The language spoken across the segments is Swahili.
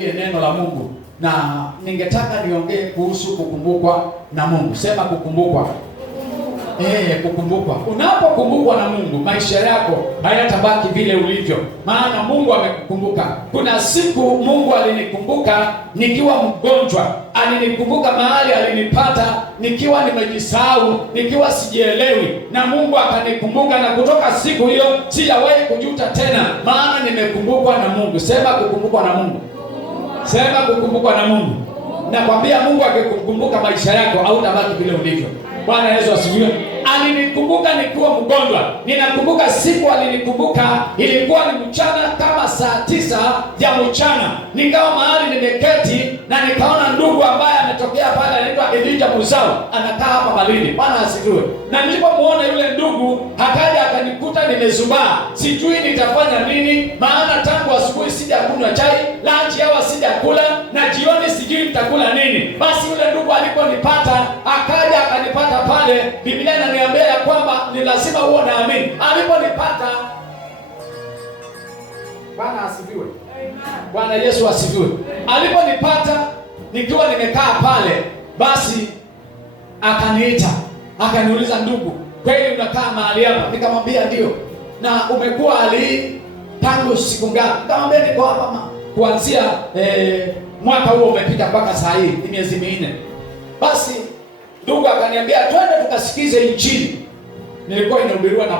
Neno la Mungu na ningetaka niongee kuhusu kukumbukwa na Mungu. Sema kukumbukwa. Kukumbukwa. Unapokumbukwa na Mungu, maisha yako hayatabaki vile ulivyo, maana Mungu amekukumbuka. Kuna siku Mungu alinikumbuka nikiwa mgonjwa, alinikumbuka mahali alinipata nikiwa nimejisahau, nikiwa sijielewi, na Mungu akanikumbuka, na kutoka siku hiyo sijawahi kujuta tena, maana nimekumbukwa na Mungu. Sema kukumbukwa na Mungu. Sema kukumbukwa na Mungu. Nakwambia Mungu akikukumbuka maisha yako hautabaki vile ulivyo. Bwana Yesu asifiwe. Alinikumbuka nikiwa mgonjwa. Ninakumbuka siku alinikumbuka, ilikuwa ni mchana kama saa 9 ya mchana. Nikawa mahali nimeketi na nikaona ndugu ambaye ametokea pale anaitwa Elijah Muzao, anakaa hapa Malindi. Bwana asifiwe. Na nilipomuona yule ndugu, akaja akanikuta nimezubaa. Sijui nitafanya nini, maana tangu asubuhi sijakunywa chai, lunch hawa sijakula, na jioni sijui nitakula nini. Basi yule ndugu aliponipata, akaja akanipata pale. Biblia inaniambia ya kwamba ni lazima uwe naamini. Aliponipata, Bwana asifiwe. Bwana Yesu asifiwe. Aliponipata nikiwa nimekaa pale, basi akaniita, akaniuliza, ndugu, kweli unakaa mahali hapa? Nikamwambia ndio. Na umekuwa hali tangu siku ngapi? Nikamwambia niko hapa kuanzia mwaka huo umepita mpaka saa hii ni miezi 4. Basi ndugu akaniambia twende tukasikize injili. Nilikuwa inahubiriwa na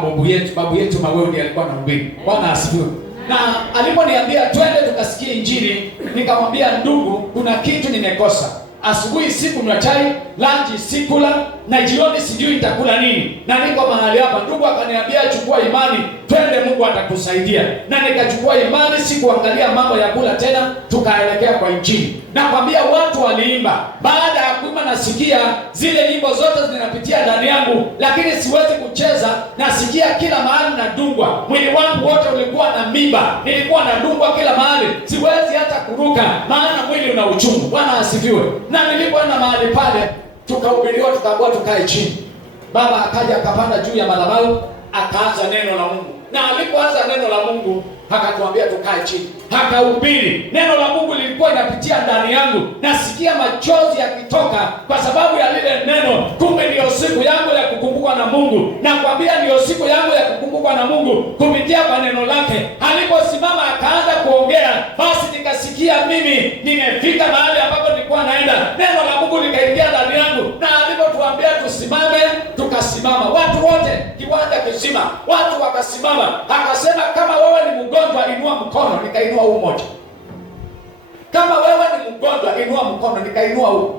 babu yetu Mawewe ndiye alikuwa anahubiri. Bwana asifiwe. Na aliponiambia twende tukasikie injili, nikamwambia ndugu, kuna kitu nimekosa. Asubuhi sikunywa chai, lunch sikula, na jioni sijui nitakula nini, na niko mahali hapa. Ndugu akaniambia chukua imani, twende, Mungu atakusaidia. Na nikachukua imani, sikuangalia mambo ya kula tena, tukaelekea kwa injili. Nakwambia watu waliimba. Baada ya kuimba nasikia zile nyimbo zote zinapitia ndani yangu, lakini siwezi kucheza. Nasikia kila mahali nadungwa. Mwili wangu wote ulikuwa na mimba. Nilikuwa nadungwa kila mahali. Siwezi hata kuruka, maana mwili una uchungu. Bwana asifiwe. Na nilipoenda mahali pale, tukahubiriwa, tukaambiwa tukae chini. Baba akaja akapanda juu ya madhabahu, akaanza neno la Mungu. Na alipoanza neno la Mungu, akatuambia tukae chini. Akahubiri. Neno la Mungu lilikuwa inapitia ndani yangu. Nasikia machozi yakitoka kwa sababu ya lile neno. Kumbe ndio siku yangu ya kukumbukwa na Mungu. Nakwambia ndio siku yangu ya kukumbukwa na Mungu kupitia kwa neno lake. Aliposimama akaanza kuongea, basi nikasikia mimi nimefika mahali ambapo nilikuwa naenda. Neno la Mungu likaingia ndani yangu. Na alipotuambia tusimame, tukasimama. Watu wote, kiwanja kizima, watu wakasimama. Akasema kama wewe ni mgonjwa inua mkono, nikainua huu moja. Kama wewe ni mgonjwa inua mkono, nikainua huu.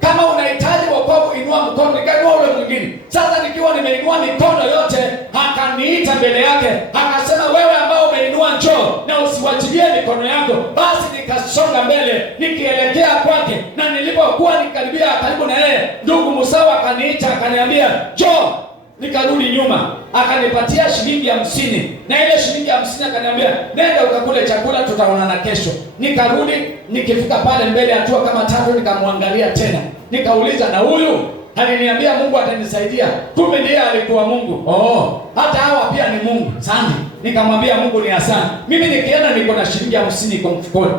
Kama unahitaji wokovu inua mkono, nikainua ule mwingine. Sasa nikiwa nimeinua mikono yote, akaniita mbele yake, akasema wewe ambao umeinua njoo na usiwachilie mikono yako. Basi nikasonga mbele nikielekea kwake, na nilipokuwa nikaribia karibu na yeye, ndugu Musawa akaniita akaniambia njoo. Nikarudi nyuma, akanipatia shilingi 50, na ile shilingi 50 akaniambia nenda ukakule chakula, tutaonana kesho. Nikarudi, nikifika pale mbele hatua kama 3, nikamwangalia tena, nikauliza na huyu aliniambia Mungu atanisaidia, kumbe ndiye alikuwa Mungu. Hata hawa pia ni Mungu. Asante. Nikamwambia Mungu ni asante. Mimi nikienda niko na shilingi 50 kwa mfukoni.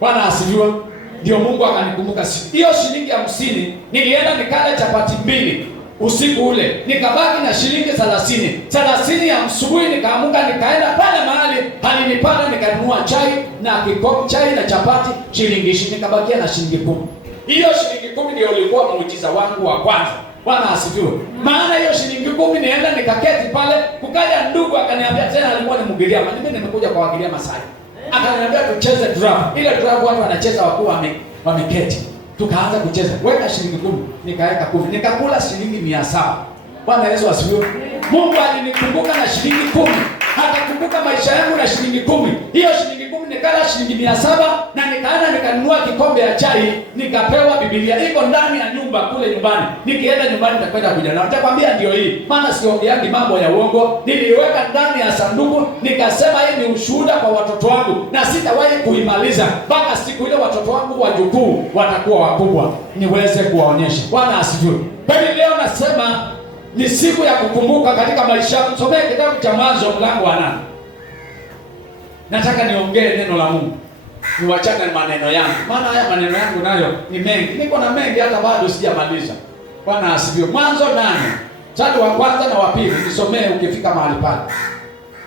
Bwana asifiwe. Ndio Mungu akanikumbuka siku hiyo. Shilingi 50 nilienda nikala chapati 2 usiku ule, nikabaki na shilingi 30 ya asubuhi. Nikaamuka nikaenda pale mahali alinipata, nikanunua chai na kikombe chai na chapati shilingi 20, nikabakia na shilingi 10. Hiyo shilingi 10 ndio ilikuwa muujiza wangu wa kwanza. Bwana asifiwe. Maana hiyo shilingi 10 nienda nikaketi pale, kukaja ndugu akaniambia tena, alikuwa ni Mgiriama, mimi nimekuja kwa Wagiriama Masai. Akaniambia tucheze draft. Ile draft watu wanacheza wakiwa wameketi. Tukaanza kucheza. Weka shilingi 10, nikaweka 10. Nikakula shilingi 700. Bwana Yesu asifiwe. Mungu alinikumbuka na shilingi 10. Akakumbuka maisha yangu na shilingi 10. Hiyo shilingi 10 nikala shilingi 700, na nikaenda nikanunua kikombe ya chai, nikapewa Biblia iko ndani ya nyumba kule nyumbani. Nikienda nyumbani nitakwenda kuja na nitakwambia ndio hii. Maana siongeagi mambo ya uongo. Niliweka ndani ya sanduku, nikasema hii ni ushuhuda kwa watoto wangu na sitawahi kuimaliza mpaka siku ile watoto wangu wajukuu watakuwa wakubwa niweze kuwaonyesha. Bwana asifiwe. Kwa hiyo leo nasema ni siku ya kukumbuka katika maisha. Somea kitabu cha Mwanzo mlango wa 8. Nataka niongee neno la Mungu. niwachane na maneno yangu, maana haya maneno yangu nayo ni mengi. Niko na mengi hata bado sijamaliza. Bwana asifiwe. Mwanzo 8 mstari wa kwanza na wa pili, nisomee ukifika mahali pale.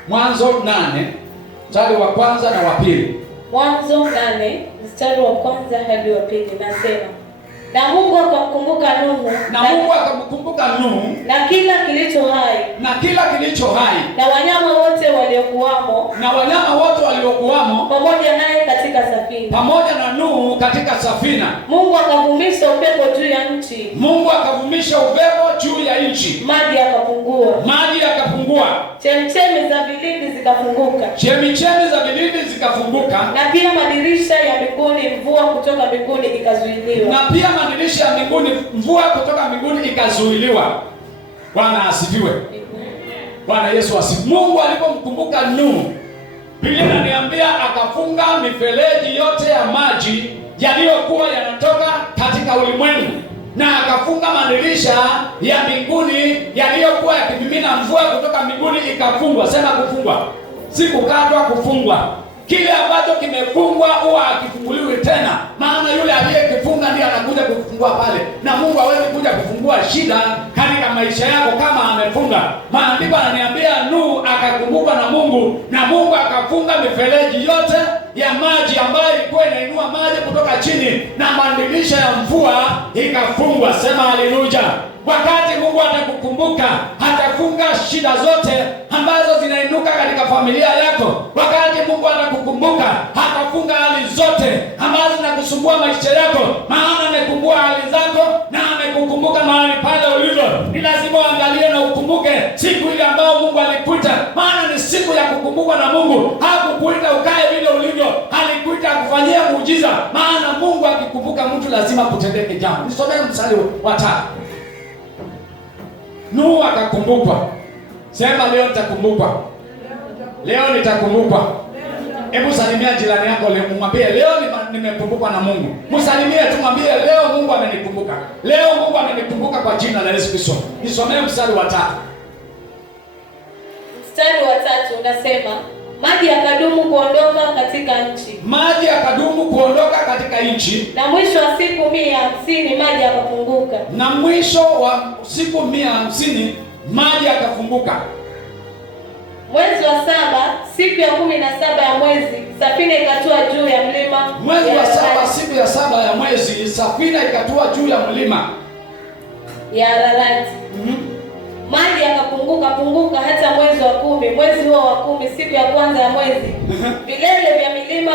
Mwanzo 8 mstari wa kwanza na wa pili. Mwanzo 8 mstari wa kwanza hadi wa pili, nasema: na Mungu akamkumbuka Nuhu, na kila kilicho hai, na wanyama wote waliokuwamo pamoja naye katika safina, pamoja na Nuhu katika safina. Mungu akavumisha upepo juu ya nchi, maji yakapungua, chemchemi za vilindi zikafunguka, na pia madirisha ya mbinguni mvua kutoka mbinguni ikazuiliwa. Bwana asifiwe. Bwana Yesu asifiwe. Mungu alipomkumbuka Nuhu, Biblia inaniambia akafunga mifereji yote ya maji yaliyokuwa yanatoka katika ulimwengu, na akafunga madirisha ya mbinguni yaliyokuwa yakimimina mvua kutoka mbinguni ikafungwa. Sema kufungwa, si kukatwa, kufungwa. Kile ambacho kimefungwa huwa hakifunguliwi tena, maana yule aliyekifunga ndiye anakuja kufungua pale, na Mungu hawezi kuja kufungua shida katika maisha yako kama amefunga. Maandiko yananiambia Nuhu akakumbuka na Mungu akafunga mifereji yote ya maji ambayo ilikuwa inainua maji kutoka chini, na madirisha ya mvua ikafungwa. Sema haleluya. Wakati Mungu atakukumbuka, atafunga shida zote ambazo zinainuka katika familia yako. Wakati Mungu atakukumbuka, atafunga hali zote ambazo zinakusumbua maisha yako, maana amekumbuka hali zako na amekukumbuka mahali pale ulivyo. Ni lazima uangalie na ukumbuke siku ile ambayo Mungu alikuita, maana ni siku ya kukumbukwa na Mungu. Hakukuita ukae vile ulivyo, alikuita akufanyia muujiza, maana Mungu akikumbuka mtu lazima kutendeke jambo. Nisomee mstari wa 5. Nuhu akakumbukwa. Sema leo nitakumbukwa. Leo nitakumbukwa. Hebu salimia jirani yako leo, mwambie leo nimekumbukwa na Mungu. Msalimie tu, mwambie leo Mungu amenikumbuka. Leo Mungu amenikumbuka kwa jina la Yesu Kristo. Nisomee mstari wa 3. Mstari wa 3 unasema: maji yakadumu kuondoka katika nchi. Maji yakadumu kuondoka katika nchi. Na mwisho wa siku 150 maji yakafunguka. Na mwisho wa siku 150 maji yakafunguka. Mwezi wa 7 siku ya 17 ya mwezi, safina ikatua juu ya mlima. Mwezi wa 7 siku ya 7 ya mwezi, safina ikatua juu ya mlima ya Ararati. Maji yakapunguka hata mwezi wa 10. Mwezi huo wa 10 siku ya kwanza ya mwezi, vilele vya milima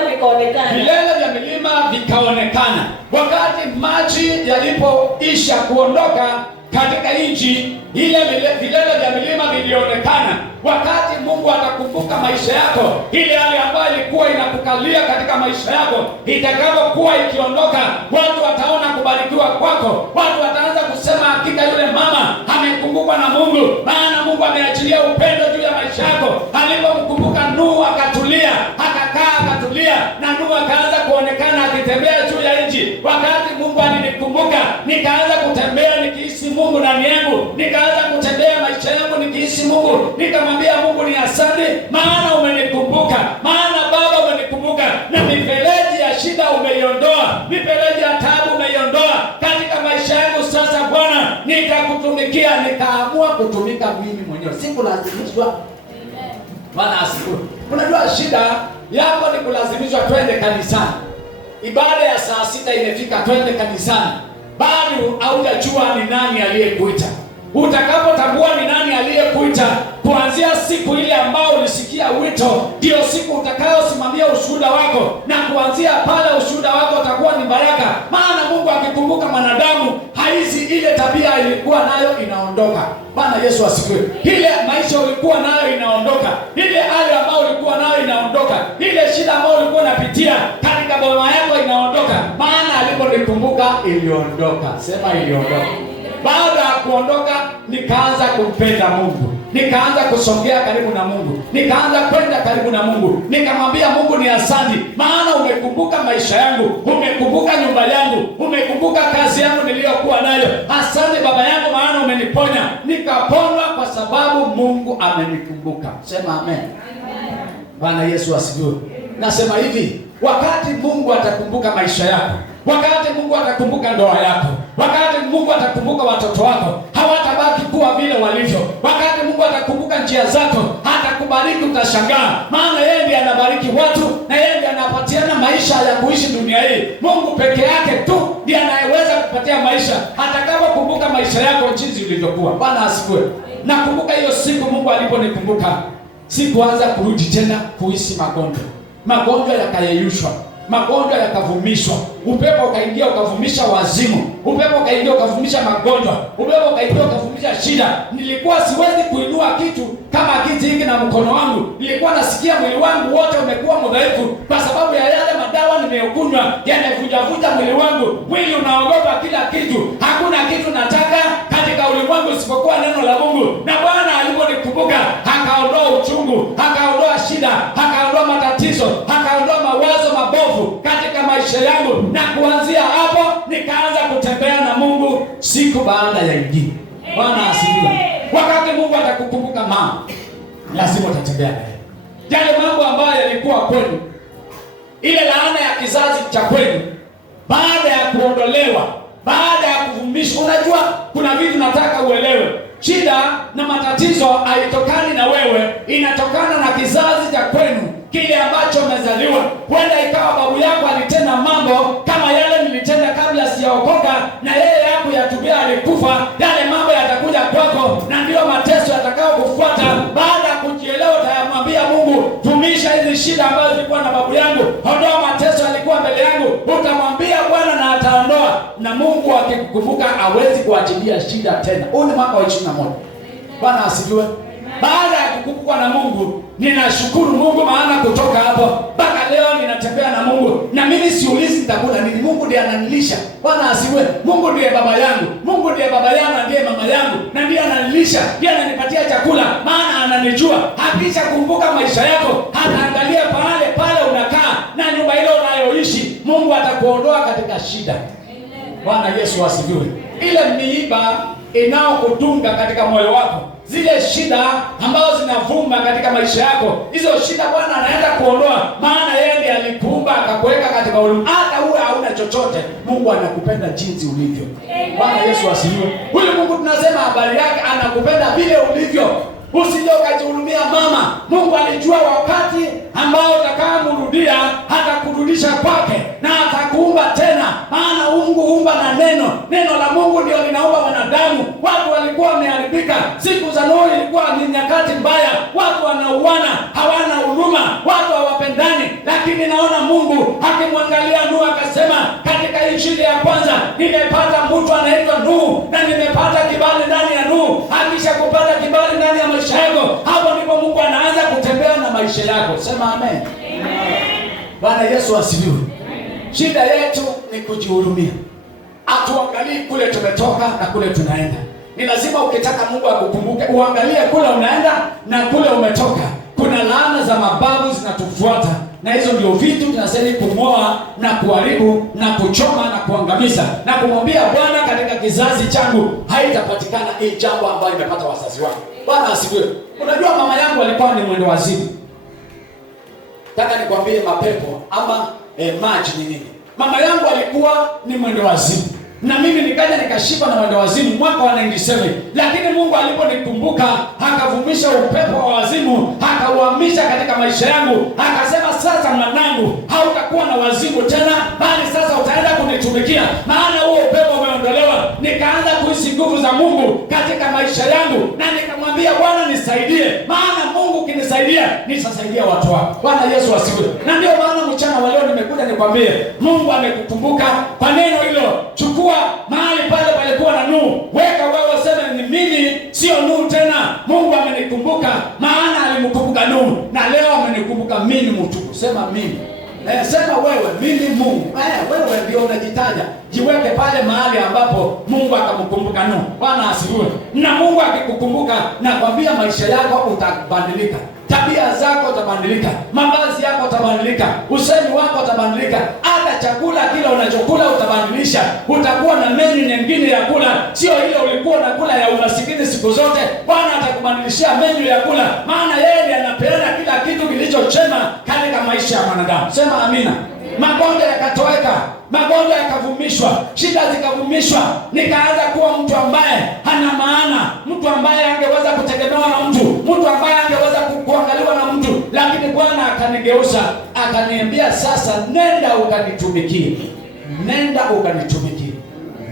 vikaonekana. Wakati maji yalipoisha kuondoka katika nchi ile, vilele vya milima vilionekana. Wakati Mungu atakumbuka maisha yako, ile hali ambayo ilikuwa inakukalia katika maisha yako itakapokuwa ikiondoka, watu wataona kubarikiwa kwako. Watu wataanza kusema hakika yule mama amekumbukwa na Mungu, maana Mungu ameachilia upendo juu ya maisha yako. Alipomkumbuka Nuhu akatulia, akatulia, na Nuhu akaanza kuonekana akitembea juu ya nchi. Wakati Mungu alinikumbuka, nikaanza kutembea nikihisi Mungu ndani yangu, nikaanza kutembea maisha yangu nikihisi Mungu. Nikamwambia Mungu ni asante, maana umenikumbuka, maana Baba umenikumbuka, na mifereji ya shida umeiondoa, mifereji ya taabu umeiondoa katika maisha yangu. Sasa Bwana, nitakutumikia. Nikaamua kutumika mimi mwenyewe, sikulazimishwa. Bwana asifiwe. Unajua shida yako ni kulazimishwa twende kanisani. Ibada ya saa 6 imefika, twende kanisani. Bado haujajua ni nani aliyekuita. Utakapotambua ni nani aliyekuita, kuanzia siku ile ambao ulisikia wito, ndio siku utakayosimamia ushuhuda wako, na kuanzia pale ushuhuda wako utakuwa ni baraka. Maana Mungu akikumbuka mwanadamu, haizi ile tabia ilikuwa nayo inaondoka. Bwana Yesu asifiwe. Ile maisha ulikuwa nayo inaondoka, ile hali ambayo ulikuwa nayo inaondoka, ile shida ambayo ulikuwa unapitia katika boma yako inaondoka, maana aliponikumbuka iliondoka. Sema iliondoka. Baada ya kuondoka, nikaanza kumpenda Mungu, nikaanza kusongea karibu na Mungu, nikaanza kwenda karibu na Mungu. Nikamwambia Mungu ni asante, maana umekumbuka maisha yangu, umekumbuka nyumba yangu, umekumbuka kazi yangu niliyokuwa nayo. Asante Baba yangu, maana umeniponya. Nikaponywa kwa sababu Mungu amenikumbuka. Sema amen. Bwana Yesu asifiwe. Nasema hivi, wakati Mungu atakumbuka maisha yako, wakati Mungu atakumbuka ndoa yako, wakati Mungu atakumbuka watoto wako, hawatabaki kuwa vile walivyo. Wakati Mungu atakumbuka njia zako, atakubariki, utashangaa. Maana yeye ndiye anabariki watu na yeye ndiye anapatiana maisha ya kuishi dunia hii. Mungu peke yake tu ndiye anayeweza kupatia maisha. Atakapokumbuka maisha yako jinsi ulivyokuwa. Bwana asifiwe. Nakumbuka hiyo siku Mungu aliponikumbuka, sikuanza kurudi tena kuishi magonjwa. Magonjwa yakayeyushwa, magonjwa yakavumishwa, upepo ukaingia ukavumisha wazimu, upepo ukaingia ukavumisha magonjwa, upepo ukaingia ukavumisha shida. Nilikuwa siwezi kuinua kitu kama kiti hiki na mkono wangu. Nilikuwa nasikia mwili wangu wote umekuwa mdhaifu kwa sababu ya yale madawa nimeyokunywa, yanavunja mwili wangu. Mwili unaogopa kila kitu. Hakuna kitu nataka katika ulimwengu isipokuwa neno la Mungu. Na Bwana aliponikumbuka, akaondoa uchungu, akaondoa shida, akaondoa matatizo, akaondoa mawazo mabovu katika maisha yangu, na kuanzia hapo nikaanza kutembea na Mungu siku baada ya nyingine. Bwana asifiwe. Wakati Mungu atakukumbuka mama, lazima utatembea naye. Yale mambo ambayo yalikuwa kwenu, ile laana ya kizazi cha kwenu, baada ya kuondolewa, baada ya kuvumishwa. Unajua kuna vitu nataka uelewe. Shida na matatizo haitokani na wewe, inatokana na kizazi cha kwenu, kile ambacho umezaliwa. Huenda ikawa babu yako alitenda mambo kama yale nilitenda kabla sijaokoka, na yeye yako yatubia alikufa. Yale mambo yatakuja kwako, na ndio mateso yatakao kufuata. Baada ya kujielewa, utayamwambia Mungu, tumisha hizi shida ambazo zilikuwa na babu yangu, ondoa mateso yalikuwa mbele yangu. Utamwambia Bwana na ataondoa. Na Mungu akikukumbuka hawezi kuachilia shida tena. Huu ni mwaka wa 21. Bwana asifiwe. Baada ya kukumbukwa na Mungu, ninashukuru Mungu, maana kutoka hapo mpaka leo ninatembea na Mungu. Na mimi siulizi nitakula nini. Mungu ndiye ananilisha. Bwana asifiwe. Mungu ndiye baba yangu. Mungu ndiye baba yangu, ndiye mama yangu, na ndiye ananilisha, ndiye ananipatia chakula, maana ananijua. Hakisha kumbuka maisha yako, hataangalia pale unakaa na nyumba ile unayoishi. Mungu atakuondoa katika shida. Bwana Yesu asifiwe. Ile miiba inaokutunga katika moyo wako, zile shida ambazo zinavuma katika maisha yako, hizo shida Bwana anaenda kuondoa, maana yeye ndiye alikuumba akakuweka katika ulimwengu. Hata uwe hauna chochote, Mungu anakupenda jinsi ulivyo. Bwana Yesu asifiwe. Huyu Mungu tunasema habari yake, anakupenda vile ulivyo. Usije ukajihurumia mama. Mungu alijua wakati ambao utakaomrudia, atakurudisha kwake na atakuumba tena. Maana Mungu huumba na neno. Neno la Mungu ndio linaumba wanadamu. Watu walikuwa wameharibika. Siku za Nuhu ilikuwa ni nyakati mbaya. Watu wanauana, hawana huruma, watu hawapendani. Lakini naona Mungu akimwangalia Nuhu akasema, katika Injili ya kwanza, nimepata mtu anaitwa Nuhu na nimepata kibali ndani ya Nuhu. Akisha kupata kibali ndani ya maisha yako, hapo ndipo Mungu anaanza kutembea na maisha yako. Sema amen. Bwana Yesu asifiwe. Shida yetu ni kujihurumia. Atuangalie kule tumetoka na kule tunaenda. Ni lazima ukitaka Mungu akukumbuke, uangalie kule unaenda na kule umetoka. Kuna laana za mababu zinatufuata, na hizo ndio vitu tunasema kumoa na kuharibu na kuchoma na kuangamiza, na kumwambia Bwana, katika kizazi changu haitapatikana hii jambo ambayo imepata wazazi wangu. Bwana asifiwe. Unajua mama yangu alikuwa ni mwendo wazimu. Nataka nikwambie mapepo ama maji ni nini. Mama yangu alikuwa ni mwendo wazimu, na mimi nikaja nikashiba na mwendo wazimu mwaka wa 97. Lakini Mungu aliponikumbuka, akavumisha upepo wa wazimu, akauhamisha katika maisha yangu. Akasema, sasa mwanangu, hautakuwa na wazimu tena, bali sasa utaenda kunitumikia, maana huo upepo umeondolewa. Nikaanza kuhisi nguvu za Mungu katika maisha yangu, na nikamwambia Bwana, nisaidie, maana Mungu kinisaidia nitasaidia watu wako. Bwana Yesu asifiwe. Na ndio maana mchana wa leo nimekuja nikwambie, Mungu amekukumbuka kwa neno hilo. Chukua mahali pale palikuwa na Nuhu, weka wewe, sema ni mimi, sio Nuhu tena. Mungu amenikumbuka, maana alimkumbuka Nuhu, na leo amenikumbuka mimi mtu. Sema mimi. Sema wewe, mimi Mungu. Wewe ndio unajitaja. Jiweke pale mahali ambapo Mungu akamkumbuka Nuhu. Bwana asifiwe. Na Mungu akikukumbuka, nakwambia maisha yako utabadilika. Tabia zako utabadilika, mavazi yako utabadilika, usemi wako utabadilika, hata chakula kila unachokula utabadilisha. Utakuwa na menu nyingine ya kula, sio ile ulikuwa unakula ya umasikini siku zote. Bwana atakubadilishia menu ya kula, maana yeye anapeana kila kitu kilicho chema katika maisha ya mwanadamu. Sema amina. Magonjwa yakatoweka, magonjwa yakavumishwa, shida zikavumishwa, nikaanza kuwa mtu ambaye hana maana, mtu ambaye angeweza kutegemewa na mtu, mtu ambaye angeweza kuangaliwa na mtu. Lakini Bwana akanigeuza, akaniambia, sasa nenda ukanitumikie, nenda ukanitumikie,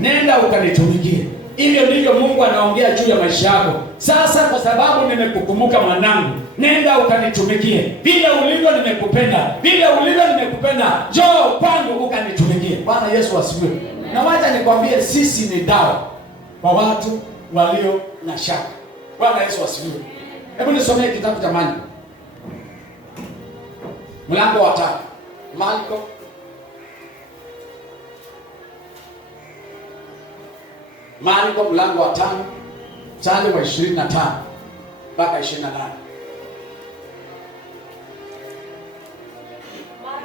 nenda ukanitumikie. Hivyo ndivyo Mungu anaongea juu ya maisha yako. Sasa kwa sababu nimekukumbuka mwanangu, nenda ukanitumikie. Vile ulivyo nimekupenda, vile ulivyo nimekupenda, njoo kwangu ukanitumikie. Bwana Yesu asifiwe. Na wacha nikwambie, sisi ni dawa kwa watu walio na shaka. Bwana Yesu asifiwe. Hebu nisomee kitabu cha Marko, mlango wa 5. Marko mlango wa 5 mstari wa 25 mpaka 28.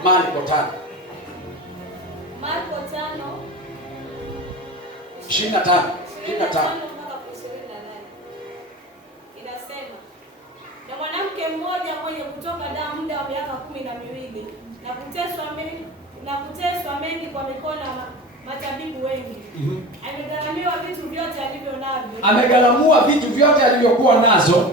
Marko 5 25 inasema, na mwanamke mmoja mwenye kutoka damu muda wa miaka 12 na kuteswa mengi kwa mikono matabibu wengi. Amegharamiwa vitu vyote alivyo navyo. Amegharamua vitu vyote alivyokuwa nazo.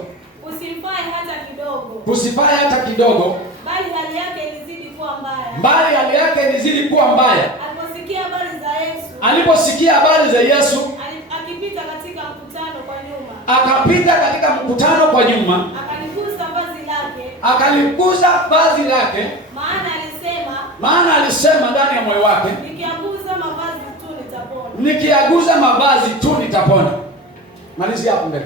Usifai hata kidogo. Usifai hata kidogo. Bali hali yake ilizidi kuwa mbaya. Bali hali yake ilizidi kuwa mbaya. Aliposikia habari za Yesu. Aliposikia habari za Yesu. Akipita katika mkutano kwa nyuma. Akapita katika mkutano kwa nyuma. Akaligusa vazi lake. Akaligusa vazi lake. Maana alisema ndani ya moyo wake, nikiaguza mavazi tu nitapona. Malizi hapo mbele.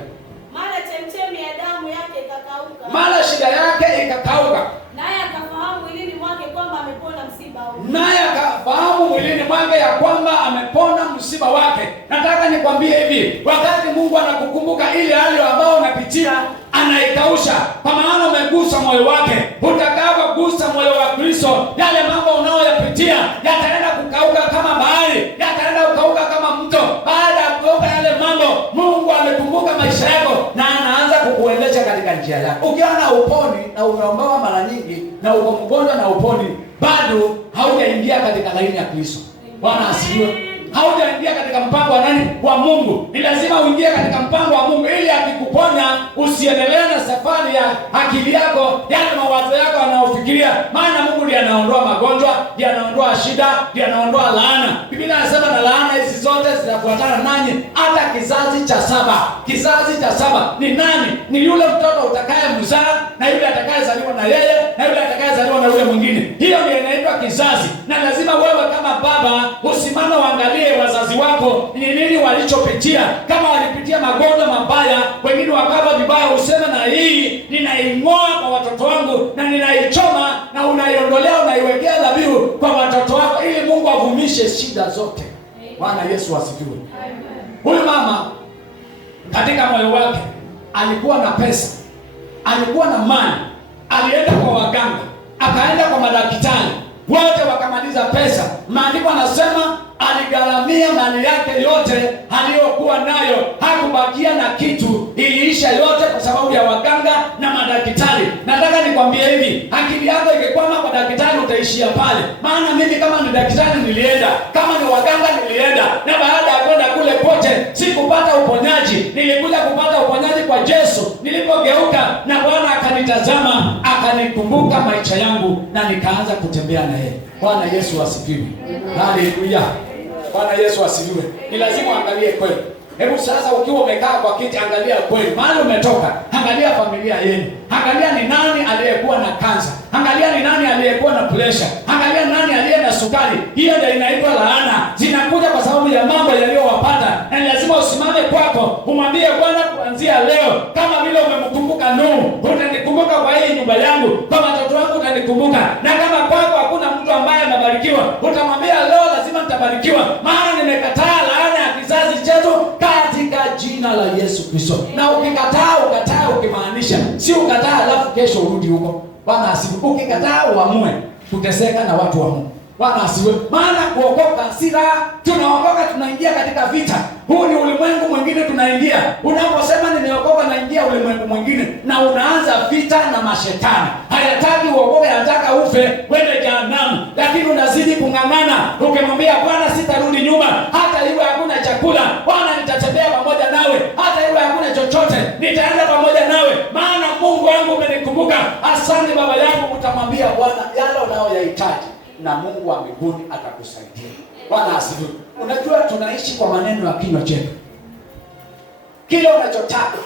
Mara chemchemi ya damu yake ikakauka. Mara shida yake ikakauka. Naye akafahamu mwilini mwake kwamba amepona msiba wake. Naye akafahamu mwilini mwake ya kwamba amepona msiba wake. Nataka nikwambie hivi, wakati Mungu anakukumbuka ile hali ambayo unapitia, anaikausha, kwa maana umegusa moyo wake. Utakapogusa moyo wa Kristo, yale mambo unayoyapitia yataenda kukauka kama bahari, yataenda kukauka kama mto. Baada ya kukauka yale mambo, Mungu amekumbuka maisha yako na anaanza kukuendesha katika njia yako. Ukiona uponi na umeombewa mara nyingi na uko mgonjwa na uponi, bado haujaingia katika laini ya Kristo. Bwana asifiwe. Haujaingia katika mpango wa nani? Wa Mungu. Ni lazima uingie katika mpango wa Mungu ili akikuponya usiendelee na safari ya akili yako, yale mawazo yako anaofikiria. Maana Mungu ndiye anaondoa magonjwa, ndiye anaondoa shida, ndiye anaondoa laana. Biblia inasema na laana hizi zote zitafuatana nanyi hata kizazi cha 7. Kizazi cha 7 ni nani? Ni yule mtoto utakayemzaa na yule atakayezaliwa na yeye na yule atakayezaliwa na yule mwingine. Hiyo ndio inaitwa kizazi. Na lazima wewe kama baba usimame uangalie wazazi wako ni nini walichopitia. Kama walipitia magonjwa mabaya, wengine wakawa vibaya, useme na hii ninaing'oa kwa watoto wangu na ninaichoma na unaiondolea, unaiwekea dhabihu kwa watoto wako ili Mungu avumishe shida zote. Bwana Yesu asifiwe. Huyu mama katika moyo wake alikuwa na pesa, alikuwa na mali, alienda kwa waganga, akaenda kwa madaktari, wote wakamaliza pesa. Maandiko anasema aligharamia mali yake yote aliyokuwa nayo, hakubakia na kitu, iliisha yote kwa sababu ya waganga na madaktari. Nataka nikwambie hivi, akili yako ikikwama kwa daktari utaishia pale. Maana mimi kama ni daktari nilienda, kama ni waganga nilienda, na baada ya kwenda kule kote sikupata uponyaji. Nilikuja kupata uponyaji kwa Yesu nilipogeuka, na Bwana akanitazama, akanikumbuka maisha yangu na nikaanza kutembea na yeye. Bwana Yesu asifiwe. Haleluya. Bwana Yesu asifiwe. Ni lazima angalie kweli. Hebu sasa ukiwa umekaa kwa kiti, angalia kweli mahali umetoka, angalia familia yenu, angalia ni nani aliyekuwa na kansa, angalia ni nani aliyekuwa na pressure, angalia nani aliye na sukari. Hiyo ndio inaitwa laana, zinakuja kwa sababu ya mambo yaliyowapata. Na ni lazima usimame kwako, umwambie Bwana, kuanzia leo kama vile umemkumbuka Nuhu, utanikumbuka kwa hii nyumba yangu, kwa watoto wangu utanikumbuka. Na kama kwako hakuna mtu ambaye amebarikiwa, utamwambia leo lazima nitabarikiwa, maana nimekataa laana ya kizazi chetu katika jina la Yesu Kristo. Na ukikataa ukimaanisha, si ukataa alafu kesho urudi huko. Bwana asifiwe. Ukikataa uamue kuteseka na watu wa Mungu. Bwana asifiwe. Maana kuokoka si raha. Tunaokoka, tunaingia katika vita. Huu ni ulimwengu mwingine tunaingia. Unaposema nimeokoka naingia ulimwengu mwingine, na unaanza vita na mashetani. Hayataki uokoke, yanataka ufe wende jehanamu, lakini unazidi kung'ang'ana ukimwambia Bwana, sitarudi nyuma, hata iwe hakuna chakula Bwana nitatembea pamoja nawe, hata iwe hakuna chochote nitaenda pamoja nawe, maana Mungu wangu umenikumbuka. Asante Baba yangu. Utamwambia Bwana yale unayoyahitaji na Mungu wa mbinguni atakusaidia. Bwana asifiwe. Unajua tunaishi kwa maneno ya kinywa chetu. Kile unachotaka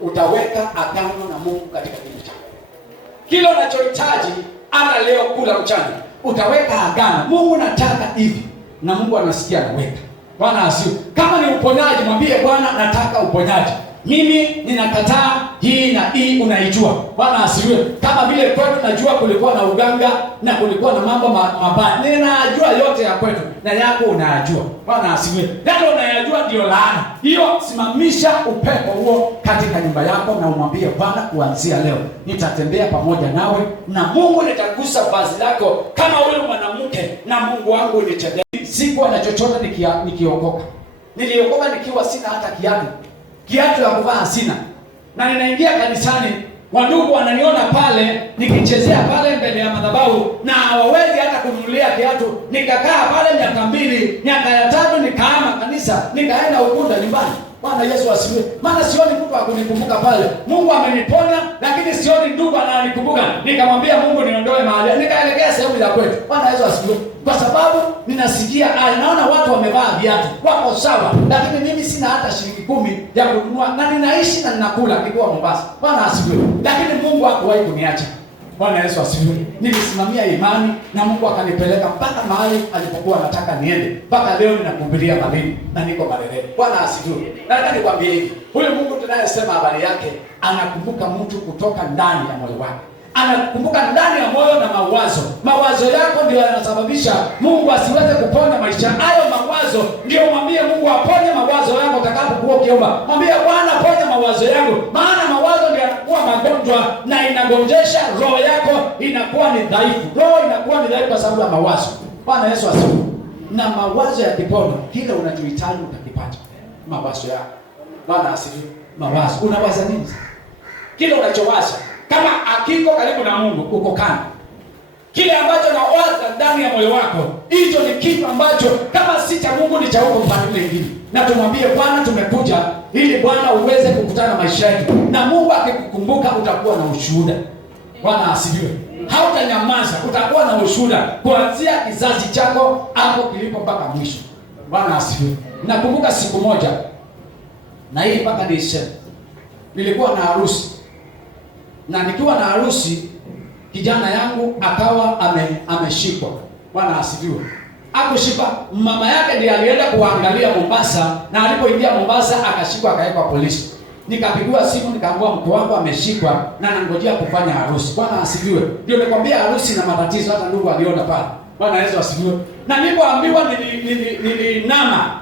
utaweka agano na Mungu katika kinywa chako. Kile unachohitaji hata leo kula mchana utaweka agano. Mungu nataka hivi, na Mungu anasikia anaweka. Bwana asifiwe. Kama ni uponyaji, mwambie Bwana nataka uponyaji. Mimi ninakataa hii na hii, unaijua. Bwana asifiwe. Kama vile kwetu najua kulikuwa na uganga na kulikuwa na mambo mabaya. Ninajua yote ya kwetu na yako unayajua. Bwana asifiwe. Ndio unayajua ndio laana. Hiyo simamisha upepo huo katika nyumba yako na umwambie Bwana, kuanzia leo nitatembea pamoja nawe na Mungu nitagusa vazi lako kama huyu mwanamke, na Mungu wangu nitendee. Sikuwa na chochote nikiokoka. Niliokoka nikiwa sina hata kiatu ya kuvaa sina, na ninaingia kanisani, wandugu wananiona pale nikichezea pale mbele ya madhabahu, na hawawezi hata kununulia kiatu. Nikakaa pale miaka 2, miaka ya 3 nikahama kanisa, nikaenda Ukunda nyumbani. Bwana Yesu asifiwe. Maana sioni mtu akunikumbuka pale. Mungu ameniponya, lakini sioni ndugu ananikumbuka. Nikamwambia Mungu niondoe mahali, nikaelekea sehemu ya kwetu. Bwana Yesu asifiwe. Kwa sababu ninasikia naona watu wamevaa viatu, wako sawa, lakini mimi sina hata shilingi 10 ya kununua, na ninaishi na ninakula nikiwa Mombasa. Bwana asifiwe. Lakini Mungu hakuwahi kuniacha. Bwana Yesu asifiwe. Nilisimamia imani na Mungu akanipeleka mpaka mahali alipokuwa anataka niende. Mpaka leo ninakuhubiria Malindi na niko Marereni. Bwana asifiwe. Nataka nikwambie hivi, huyu Mungu tunayesema habari yake anakumbuka mtu kutoka ndani ya moyo wake. Anakumbuka ndani ya moyo na mawazo. Mawazo yako ndio yanasababisha Mungu asiweze kuponya maisha. Hayo mawazo ndio mwambie Mungu aponye mawazo yako utakapokuwa ukiomba. Mwambie Bwana, ponya mawazo yangu, maana mawazo ndio yanakuwa magonjwa na inagonjesha roho yako, inakuwa ni dhaifu. Roho inakuwa ni dhaifu kwa sababu ya mawazo. Bwana Yesu asifiwe. Na mawazo yakipona, kile unachohitaji utakipata. Mawazo yako. Bwana asifiwe. Mawazo. Unawaza nini? Kile unachowaza kama hakiko karibu na Mungu, uko kando. Kile ambacho nawaza ndani ya moyo wako, hicho ni kitu ambacho kama si cha Mungu ni cha huko upande mwingine. Na tumwambie Bwana, tumekuja ili Bwana uweze kukutana maisha yetu, na Mungu akikukumbuka utakuwa na ushuhuda. Bwana asifiwe. Hautanyamaza, utakuwa na ushuhuda kuanzia kizazi chako hapo kilipo mpaka mwisho. Bwana asifiwe. Nakumbuka siku moja, na hii mpaka niseme, nilikuwa na harusi. Na nikiwa na harusi, kijana yangu akawa ameshikwa. Bwana asifiwe. Akushikwa, mama yake ndiye alienda kuangalia Mombasa, na alipoingia Mombasa akashikwa, akawekwa polisi. Nikapigiwa simu, nikaambiwa mke wangu ameshikwa na anangojea kufanya harusi. Bwana asifiwe. Ndio nikwambia harusi na matatizo, hata ndugu aliona pale. Bwana Yesu asifiwe. Na nilipoambiwa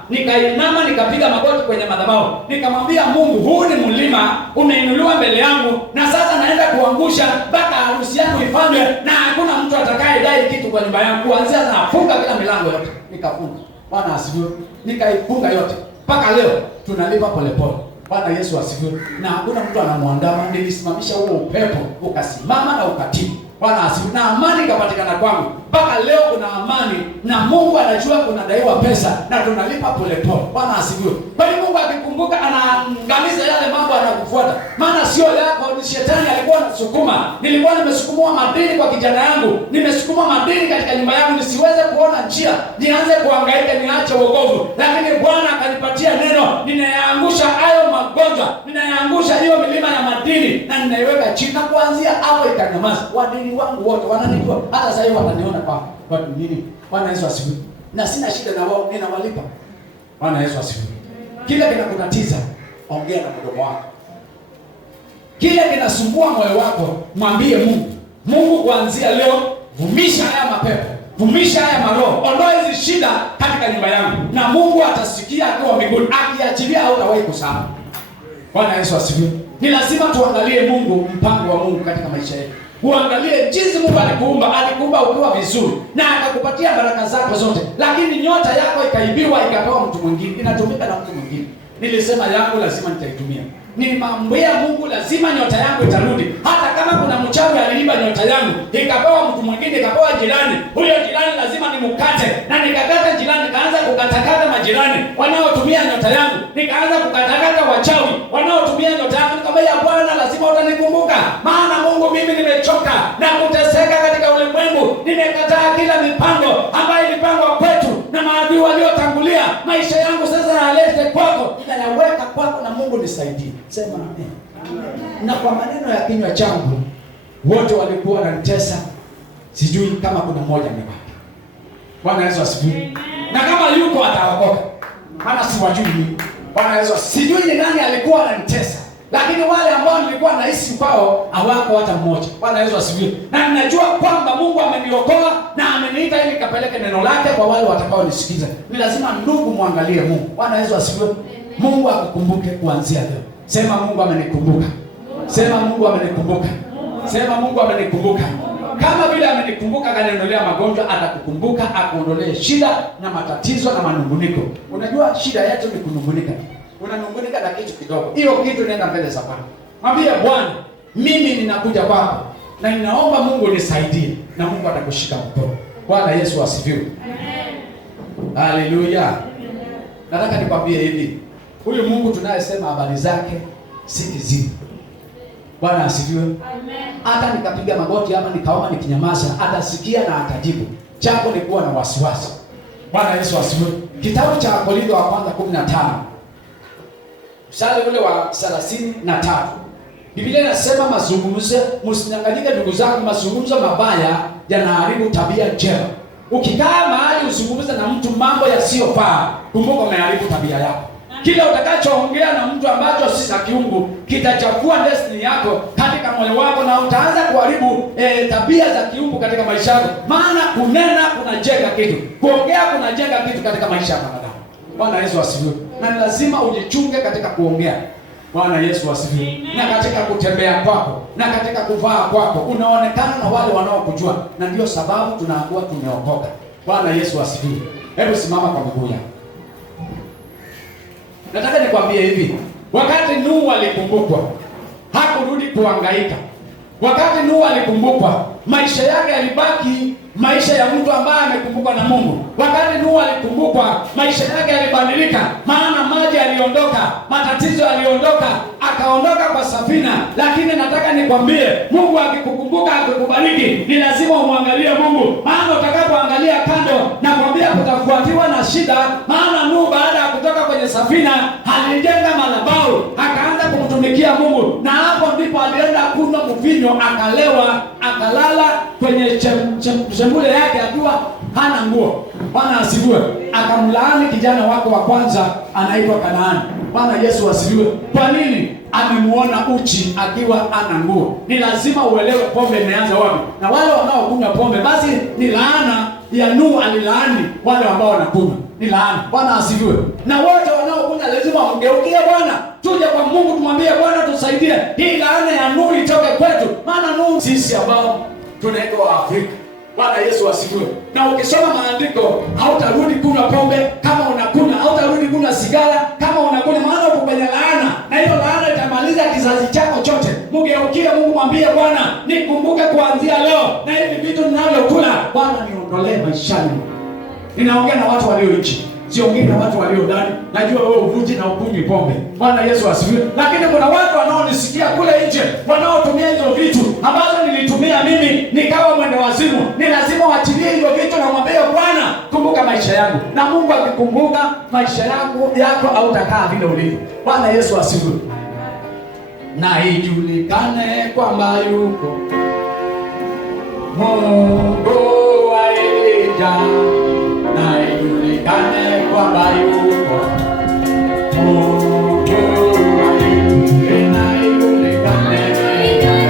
nikainama nikapiga magoti kwenye madhabahu. Nikamwambia Mungu, huu ni mlima umeinuliwa mbele yangu, na sasa naenda kuangusha mpaka harusi yangu ifanywe, na hakuna mtu atakayedai kitu kwa nyumba yangu. Kuanzia nafunga kila milango yote. Nikafunga. Bwana asifiwe. Nikaifunga yote. Mpaka leo tunalipa polepole. Bwana Yesu asifiwe. Na hakuna mtu anamwandama. Nilisimamisha huo upepo, ukasimama na ukatibu. Bwana asifiwe. Na amani ikapatikana kwangu. Mpaka leo kuna amani, na Mungu anajua kuna daiwa pesa na tunalipa polepole. Bwana asifiwe. Kwa hiyo Mungu akikumbuka anaangamiza yale mambo yanayokufuata. Maana sio yako, ni shetani alikuwa anasukuma. Nilikuwa nimesukumwa madini kwa kijana yangu. Nimesukumwa madini katika nyumba yangu nisiweze kuona njia. Nianze kuhangaika niache wokovu. Lakini Bwana akanipatia neno, ninayaangusha hayo magonjwa. Ninayaangusha hiyo milima ya madini na ninaiweka chini, na kuanzia hapo ikanyamaza. Wadini wangu wote wananijua. Hata sasa hivi wataniona kwa watu nini. Bwana Yesu asifiwe. Na sina shida na wao, ninawalipa. Bwana Yesu asifiwe. Kile kinakutatiza, ongea na mdomo wako. Kile kinasumbua moyo wako, mwambie Mungu. Mungu, kuanzia leo vumisha haya mapepo, vumisha haya maroho, ondoa hizi shida katika nyumba yangu, na Mungu atasikia akiwa mbinguni. Akiachilia hautawahi kusahau. Bwana Yesu asifiwe. Ni lazima tuangalie Mungu, mpango wa Mungu katika maisha yetu. Uangalie jinsi Mungu alikuumba ukiwa vizuri na akakupatia baraka zako zote, lakini nyota yako ikaibiwa ikapewa mtu mwingine, inatumika na mtu mwingine. Nilisema yangu lazima nitaitumia. Nimwambia Mungu lazima nyota yangu itarudi. Hata kama kuna mchawi aliiba nyota yangu, ikapewa mtu mwingine, ikapewa jirani, huyo jirani lazima nimukate. Na nikakata jirani, nikaanza kukatakata majirani wanaotumia nyota yangu. Nikaanza kukatakata wachawi wanaotumia nyota yangu. Nikamwambia Bwana, lazima utanikumbuka. Maana Mungu, mimi nimechoka na kuteseka katika ulimwengu. Nimekataa kila mipango ambayo ilipangwa kwetu na maadui waliotangulia. Maisha yangu sasa nalete kwako, ninayaweka kwako, na Mungu nisaidie. Sema amen. Na kwa maneno ya kinywa changu wote walikuwa wananitesa, sijui kama kuna mmoja amebaki. Bwana Yesu asifiwe. Na kama yuko ataokoka, maana siwajui. Bwana Yesu, sijui ni nani alikuwa ananitesa, lakini wale ambao nilikuwa naishi kwao hawako hata mmoja. Bwana Yesu asifiwe. Na ninajua kwamba Mungu ameniokoa na ameniita ili nikapeleke neno lake kwa wale watakao nisikiza. Ni lazima ndugu muangalie Mungu. Bwana Yesu asifiwe. Mungu akukumbuke kuanzia leo. Sema Mungu amenikumbuka. Sema Mungu amenikumbuka. Sema Mungu amenikumbuka. Kama vile amenikumbuka akaniondolea magonjwa, atakukumbuka akuondolee shida na matatizo na manunguniko. Unajua shida yetu ni kunungunika. Unanungunika na kitu kidogo, hiyo kitu nenda mbele za Bwana. Mwambie Bwana, mimi ninakuja kwako na ninaomba Mungu nisaidie, na Mungu atakushika mkono. Bwana Yesu asifiwe. Amen. Haleluya. Nataka nikwambie hivi, huyu Mungu tunayesema habari zake si kiziwi. Bwana asifiwe. Amen. Hata nikapiga magoti hapa nikaomba nikinyamaza, atasikia na atajibu. Chako ni kuwa na wasiwasi. Bwana Yesu asifiwe. Kitabu cha Korintho wa kwanza 15 mstari ule wa 33. Biblia inasema mazungumzo, msinyang'anyike ndugu zangu, mazungumzo mabaya yanaharibu tabia njema. Ukikaa mahali uzungumze na mtu mambo yasiyofaa, kumbuka umeharibu tabia yako. Kila utakachoongea na mtu ambacho si za kiungu kitachafua destiny yako katika moyo wako, na utaanza kuharibu tabia za kiungu katika maisha yako. Maana kunena kunajenga kitu, kuongea kunajenga kitu katika maisha ya mwanadamu. Bwana Yesu asifiwe. Na ni lazima ujichunge katika kuongea. Bwana Yesu asifiwe. Na katika kutembea kwako na katika kuvaa kwako unaonekana na wale wanaokujua, na ndio sababu tunaambiwa tumeokoka. Bwana Yesu asifiwe. Hebu simama kwa miguu yako. Nataka nikwambie hivi, wakati Nuhu alikumbukwa, hakurudi kuhangaika. Wakati Nuhu alikumbukwa, maisha yake yalibaki maisha ya mtu ambaye amekumbukwa na Mungu. Wakati Nuhu alikumbukwa, maisha yake yalibadilika, maana maji yaliondoka, matatizo yaliondoka, akaondoka kwa safina. Lakini nataka nikwambie, Mungu akikukumbuka, akikubariki, ni lazima umwangalie Mungu. Maana utakapoangalia kando, nakwambia kutafuatiwa na shida. Maana Nuhu baada ya kutoka kwenye safina, alijenga madhabahu, akaanza kumtumikia Mungu, na hapo ndipo alienda kunywa mvinyo, akalewa, akalala kwenye chembule yake akiwa hana nguo. Bwana asifiwe. Akamlaani kijana wako wa kwanza anaitwa Kanaani. Bwana Yesu asifiwe. Kwa nini? Amemuona uchi akiwa hana nguo. Ni lazima uelewe pombe imeanza wapi. Na wale wanaokunywa pombe, basi ni laana ya Nuhu, alilaani wale ambao wanakunywa. Ni laana. Bwana asifiwe. Na wote wanaokunywa lazima wamgeukie Bwana. Tuje kwa Mungu tumwambie Bwana tusaidie, hii laana ya Nuhu itoke kwetu. Maana Nuhu sisi ambao tunaitwa Afrika. Bwana Yesu asifiwe. Na ukisoma maandiko, hautarudi kunywa pombe kama unakunywa, hautarudi kunywa sigara kama unakunywa, maana uko kwenye laana, na hiyo laana itamaliza kizazi chako chote. Mgeukie Mungu, mwambie Bwana, nikumbuke kuanzia leo, na hivi vitu ninavyokula Bwana niondolee maishani. Ninaongea na watu walio nje, siongei na watu walio ndani. Najua wewe uvuji na ukunywi pombe. Bwana Yesu asifiwe. Lakini kuna watu wanaonisikia kule nje, wanaotumia hizo vitu ambazo nilitumia mimi nikawa mwende wazimu. Ni lazima waachilie hizo vitu na mwambie Bwana, kumbuka maisha yangu. Na Mungu akikumbuka maisha yako hautakaa vile ulivyo. Bwana Yesu asifiwe. Na ijulikane kwamba yuko Mungu wa Elijah. Na ijulikane kwamba yuko Mungu wa Elijah. Na ijulikane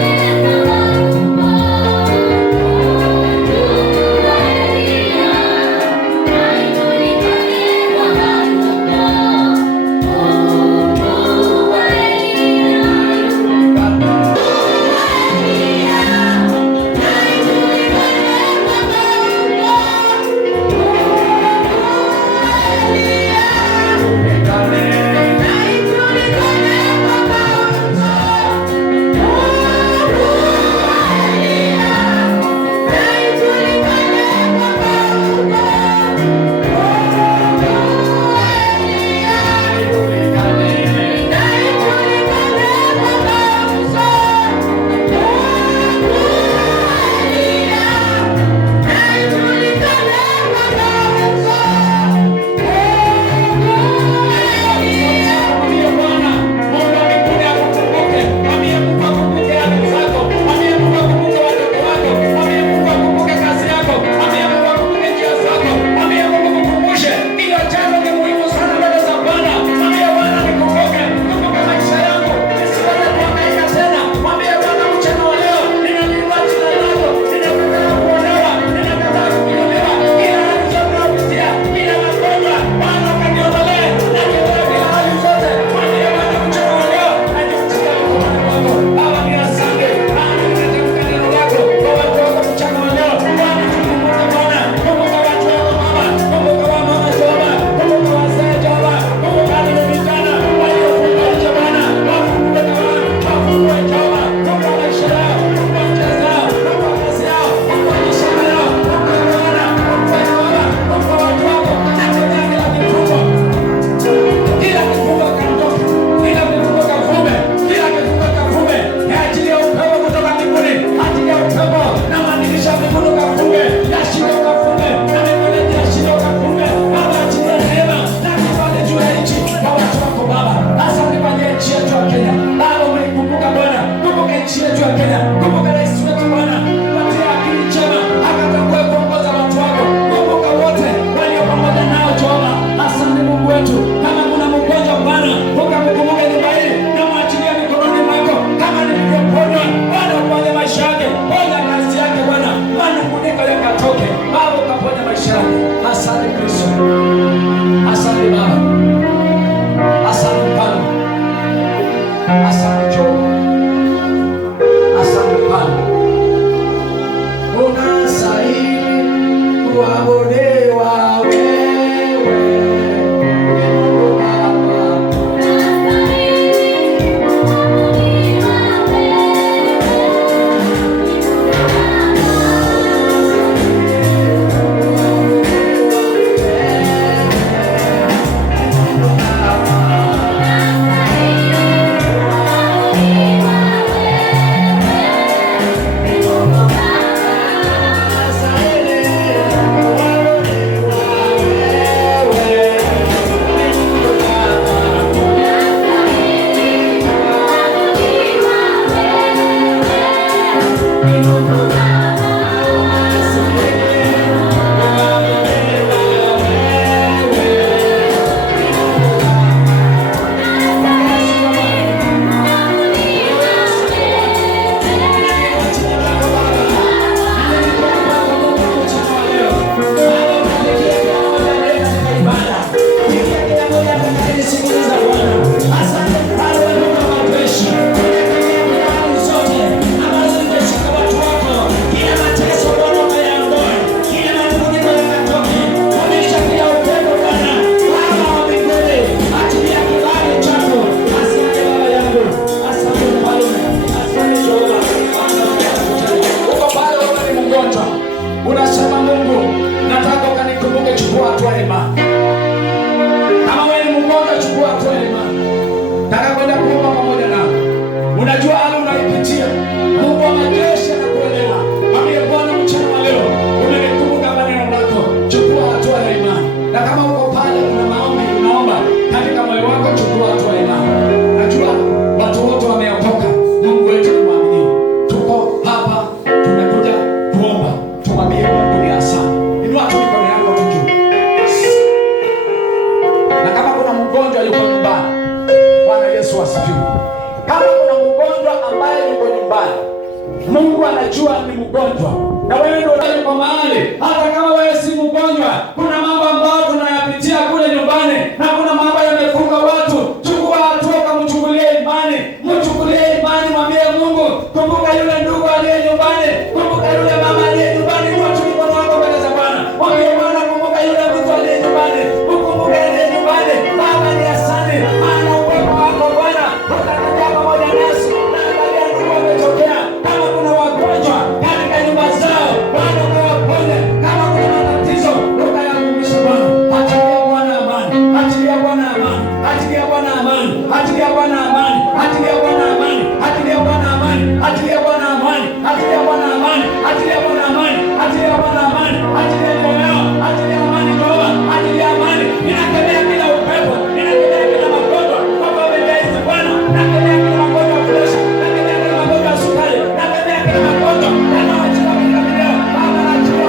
mgonjwa, na wewe ndio uko mahali. Hata kama wewe si mgonjwa, kuna mambo ambayo tunayapitia kule nyumbani, na kuna mambo yamefunga watu. Chukua hatua, kumchukulia imani, mchukulie imani, mwambie Mungu, kumbuka yule ndugu aliye nyumbani, kumbuka yule mama aliye nyumbani, mwachukie mkono wako mbele za Bwana. Mwambie Bwana, kumbuka yule mtu aliye nyumbani, ukumbuke aliye nyumbani. Baba, ni asante, maana uwepo wako Bwana utakuja pamoja nasi, na angalia ndugu wametokea. Kama kuna wagonjwa katika nyumba zao, Bwana ukawaponye. Kama kuna matatizo, ukayakumbushe Bwana. Achilia Bwana amani, achilia Bwana amani, achilia Bwana amani, achilia Bwana amani, achilia Bwana amani, achilia Bwana amani, achilia Bwana amani, achilia Bwana amani, achilia Bwana amani, achilia Bwana amani, achilia moyo, achilia amani Baba, achilia amani. Ninakemea kila upepo, ninakemea kila magonjwa Baba mbele Bwana, nakemea kila magonjwa ya presha, nakemea kila magonjwa ya sukari, nakemea kila magonjwa yanayoachilia bila video. Baba, achilia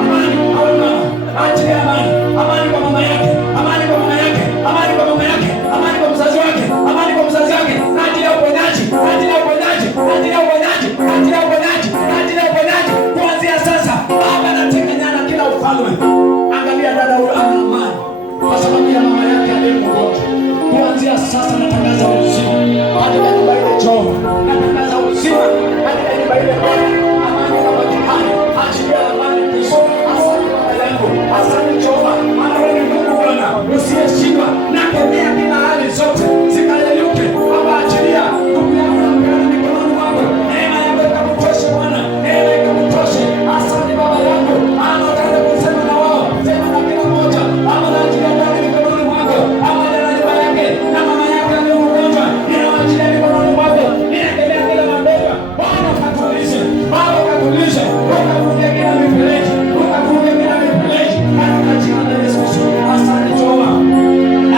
amani, achilia amani, amani kwa mama yake, amani kwa mama yake, amani kwa mama yake, amani kwa mzazi wake, amani kwa mzazi wake, na ajili ya uponyaji, ajili ya uponyaji, ajili ya uponyaji, ajili ya uponyaji, ajili ya uponyaji kuanzia sasa. Baba, natenga nyana kila ufalme. Angalia dada huyo ana amani kwa sababu ya mama yake aliye mgonjwa. Kuanzia sasa natangaza uzima katika nyumba ile Jehova, natangaza uzima katika nyumba ile Bwana. Amani na majumbani, achilia amani Kristo. Asante Baba yangu, asante Jehova, maana wewe ni Mungu Bwana usiyeshindwa. Nakemea kila hali zote zikayeyuke. Baba, achilia ndugu yangu na mpeana mikononi mwako. Neema yako ikamtoshe Bwana, neema ikamtoshe. Asante Baba yangu, maana utaenda kusema na wao, sema na kila mmoja. Baba, naachilia ndani mikononi mwako, pamoja na nyumba yake na mama yake aliye mgonjwa, ninawaachilia mikononi mwako. Ninakemea kila magonjwa Bwana, ukatulize Baba, ukatulize, ukafunge kila mifereji, ukafunge kila mifereji katika jina la Yesu Kristo. Asante Jehova,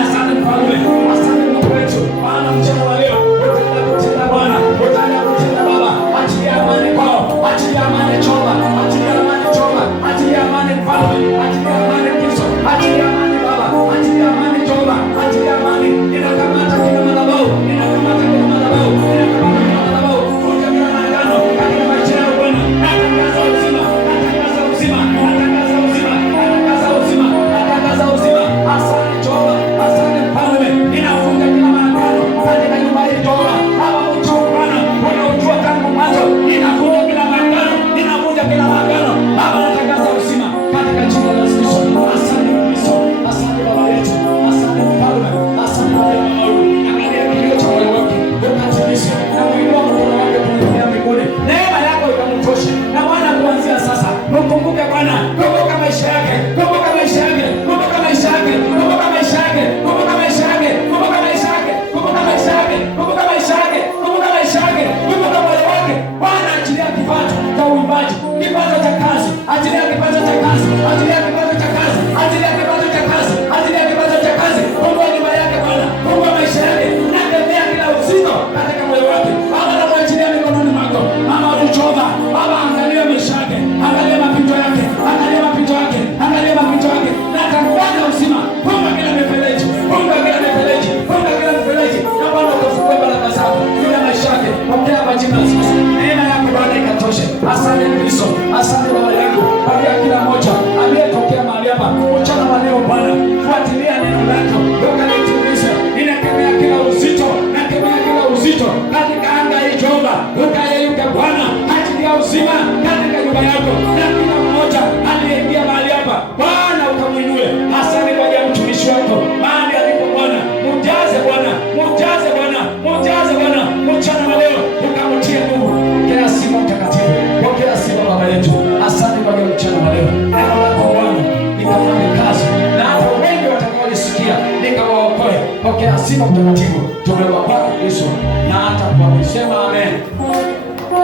asante Mfalme, asante Mungu wetu, maana mchana wa leo utaenda kutenda Bwana, utaenda kutenda Baba. Achilia amani kwao, achilia amani Jehova, achilia amani Jehova, achilia amani Mfalme, achilia amani Kristo, achilia amani Baba, achilia amani Jehova, achilia amani. Ninakamata kila madhabahu, ninakamata kila madhabahu, ninakamata kila madhabahu, vunja kila maagano katika maisha yao Bwana. Natangaza uzima, natangaza uzima, natangaza uzima, natangaza uzima, natangaza uzima. Asante Jehova, asante Mfalme, ninafunga kila maagano katika nyumba hii Jehova. Baba, ujua Bwana, unaujua tangu mwanzo. Ninafunga kila maagano, ninavunja kila maagano Baba, natangaza uzima katika jina la Yesu Kristo. Asante Kristo, asante Baba yetu, asante Mfalme, asante Baba ya mama huyu. Angalia kilio cha moyo wake, ukatilishe na kuinua mkono wake kuelekea mbinguni. Neema yako ikamtoshe, na Bwana kuanzia sasa mkumbuke Bwana, kumbuka maisha yake, kumbuka maisha yake, kumbuka maisha yake, kumbuka maisha yake, kumbuka maisha yake, kumbuka maisha yake, kumbuka maisha yake, kumbuka maisha yake, kumbuka maisha yake, kumbuka moyo wake. Bwana, achilia kipato cha uimbaji, kipato cha kazi, achilia kipato cha kazi, achilia kipato cha kazi, achilia kipato cha kazi, achilia kipato cha kazi. Fungua nyumba yake Bwana, fungua maisha yake, nakemea kila uzito katika moyo wake Baba, namwachilia mikononi mwako. Mama ulichova Baba, angalia maisha yake, angalia mapito yake, angalia mapito yake, angalia mapito yake. Natangaza uzima, funga kila mifereji, funga kila mifereji, funga kila mifereji, na Bwana ukafungue baraka zako juu ya maisha yake. Pokea kwa jina la Yesu. Neema yako Bwana ikatoshe. Asante Kristo, asante Baba yangu, pokea kila mmoja aliyetokea mahali hapa mchana wa leo Bwana. Fuatilia neno lako, ukanitulize. Ninakemea kila uzito, nakemea kila uzito katika anga hii Jehova, ukayeyuke Bwana. Achilia uzima katika nyumba yako, na kila mmoja aliyeingia mahali hapa Bwana ukamwinue. Asante kwa ajili ya mtumishi wako mahali alipo Bwana, mujaze Bwana, mujaze Bwana, mujaze Bwana mchana wa leo, ukamtie nguvu. Kila siku mtakatifu, pokea sifa Baba yetu. Asante kwa ajili ya mchana wa leo, neno lako Bwana likafanye kazi, na hata wengi watakaolisikia likawaokoe. Pokea sifa mtakatifu, tumeomba kwako Kristo, na hata kwa kusema amen.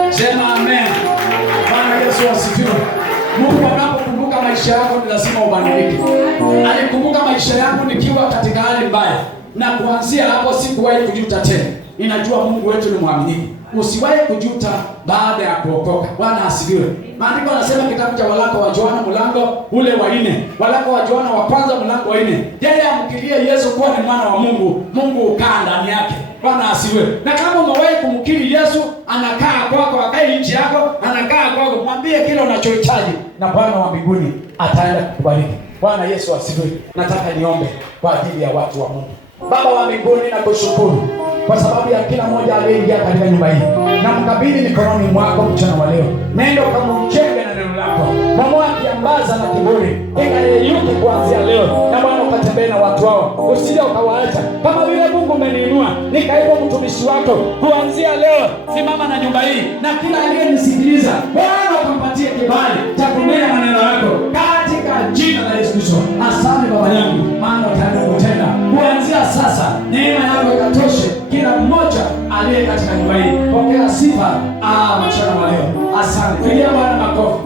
Sema amen. Bwana Yesu asifiwe. Mungu anapokumbuka maisha yako ni lazima ubadilike. Alikumbuka maisha yangu nikiwa katika hali mbaya, na kuanzia hapo sikuwahi kujuta tena. Ninajua Mungu wetu ni mwaminifu. Usiwahi kujuta baada ya kuokoka. Bwana asifiwe. Maandiko yanasema kitabu cha waraka wa Yohana mlango ule wa 4. Waraka wa Yohana wa kwanza mlango wa 4. Yeye amkirie Yesu kuwa ni mwana wa Mungu, Mungu ukaa ndani yake. Bwana asifiwe. Na kama umewahi kumkiri Yesu, anakaa kwako, akai nchi yako, anakaa kwako, mwambie kile unachohitaji na Bwana wa mbinguni ataenda kukubariki. Bwana Yesu asifiwe. Nataka niombe kwa ajili ya watu wa Mungu. Baba wa mbinguni, nakushukuru kwa sababu ya kila mmoja aliyeingia katika nyumba hii. Namkabidhi mikononi mwako mchana wa leo. Nenda ukamjenge na neno lako. Bomoa kiambaza na kiburi, ikayeyuke kuanzia leo. Na Bwana ukatembee na watu wao, usije ukawaacha. Kama vile Mungu umeniinua nikaitwa mtumishi wako, kuanzia leo simama na nyumba hii na kila aliyenisikiliza. Bwana ukampatie kibali cha kunena maneno yako katika jina la Yesu Kristo. Asante Baba yangu, maana utaenda kutenda kuanzia sasa. Neema yako ikatoshe kila mmoja aliye katika nyumba hii. Pokea sifa mchana wa leo. Asante. Pigia Bwana makofi.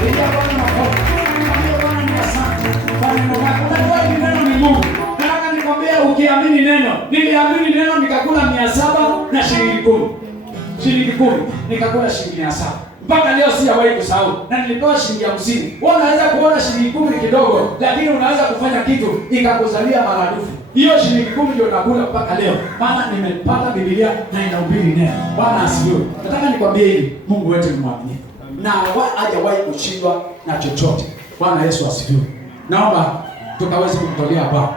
Pigia Bwana makofi. Pigia Bwana ni asante. Bwana neno lako. Unajua ni neno ni Mungu. Nataka nikwambie ukiamini neno. Niliamini neno nikakula 700 na shilingi 10. Shilingi 10 nikakula shilingi 700. Mpaka leo sijawahi kusahau. Na nilipewa shilingi 50. Wewe unaweza kuona shilingi 10 ni kidogo, lakini unaweza kufanya kitu ikakuzalia maradufu. Hiyo shilingi 10 ndio nakula mpaka leo. Maana nimepata Biblia na inahubiri neno. Bwana asifiwe. Nataka nikwambie hivi, Mungu wetu ni mwaminifu. Na hajawahi kushindwa na chochote. Bwana Yesu asifiwe. Naomba tukaweze kumtolea Bwana.